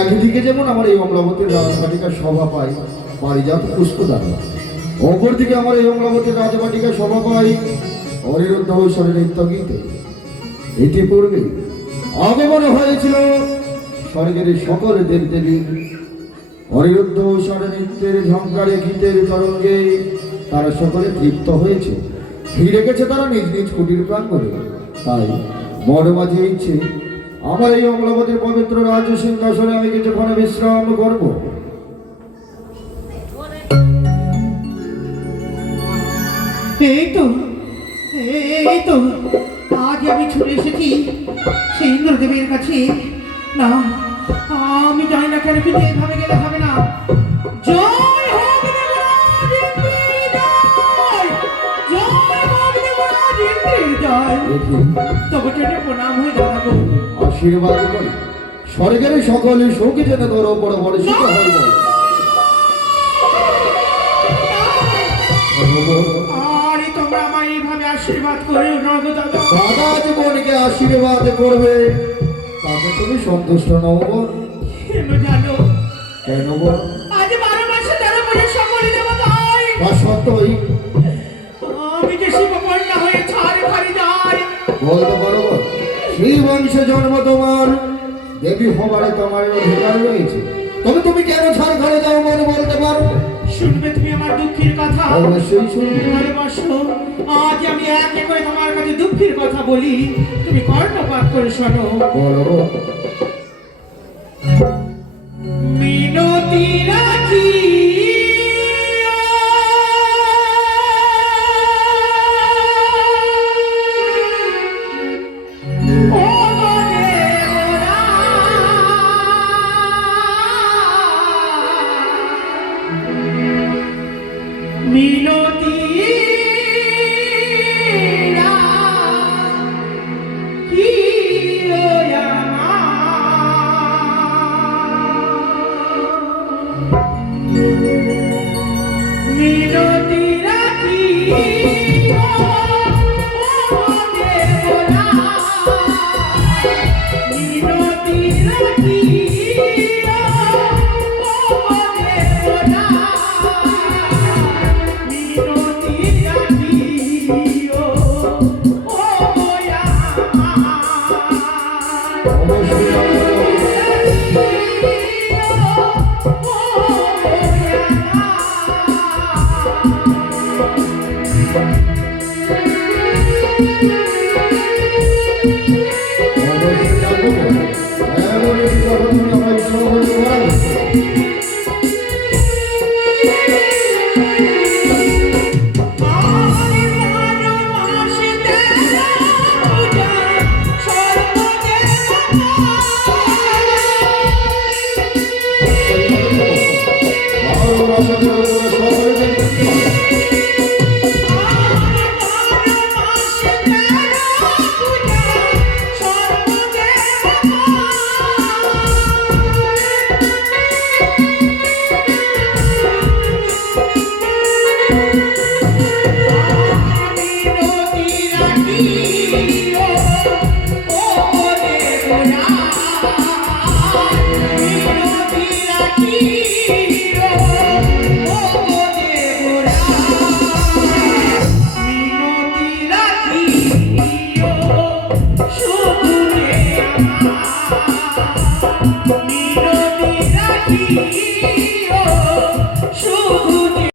একদিকে যেমন আমার এই অমলাবতীর রাজবাটিকার সভা পাই পারিজাত পুষ্পদাতা, অপরদিকে আমার এই অমলাবতীর রাজবাটিকার সভা পাই অনিরুদ্ধ ঐশ্বরের নৃত্য গীতে। ইতিপূর্বে আগমন হয়েছিল স্বর্গের সকল দেবদেবী। অনিরুদ্ধ ঐশ্বরের নৃত্যের ঝঙ্কারে গীতের তরঙ্গে তারা সকলে তৃপ্ত হয়েছে, ফিরে গেছে তারা নিজ নিজ কুটির প্রাঙ্গণে। তাই মনে মাঝে ইচ্ছে আমার এই অমলাবতীর পবিত্র রাজ্য সিংহাসনে আমি কিছুক্ষণ বিশ্রাম করব। এই তো আজ আমি ছুটে এসেছি সেই ইন্দ্রদেবের কাছে। না, আমি জানি না কেন, কিন্তু এভাবে গেলে হবে না। জয় হোক দেবরাজ ইন্দ্রের জয়, জয় হোক দেবরাজ ইন্দ্রের জয়। তবে চলে প্রণাম হয়ে দাঁড়াবো, আশীর্বাদ করি স্বর্গের সকলে শোকে যেন তোর বড় বড় সুখ হয় না। আরে তোমরা আমায় এইভাবে আশীর্বাদ করে রাখো দাদা। দাদা জীবনকে আশীর্বাদ করবে তাতে তুমি সন্তুষ্ট নও বোন? কেন জানো? কেন বোন? আজ 12 মাসে 13 বছর সকলে দেবতাই তা সত্যই আমি যে শিবকন্যা হয়ে ছাড় খারি যাই। বলতে পারো সেই বংশে জন্ম তোমার, দেবী হবারে তোমার অধিকার রয়েছে, তবে তুমি কেন ছাড় ঘরে যাও মনে বলতে পারো? শুনবে তুমি আমার দুঃখের কথা? অবশ্যই শুনবে। ভালোবাসো, আজ আমি একে করে তোমার কাছে দুঃখের কথা বলি, তুমি কর্ণপাত করে শোনো। বলো। মিনতি রাখি মিনতি রাখি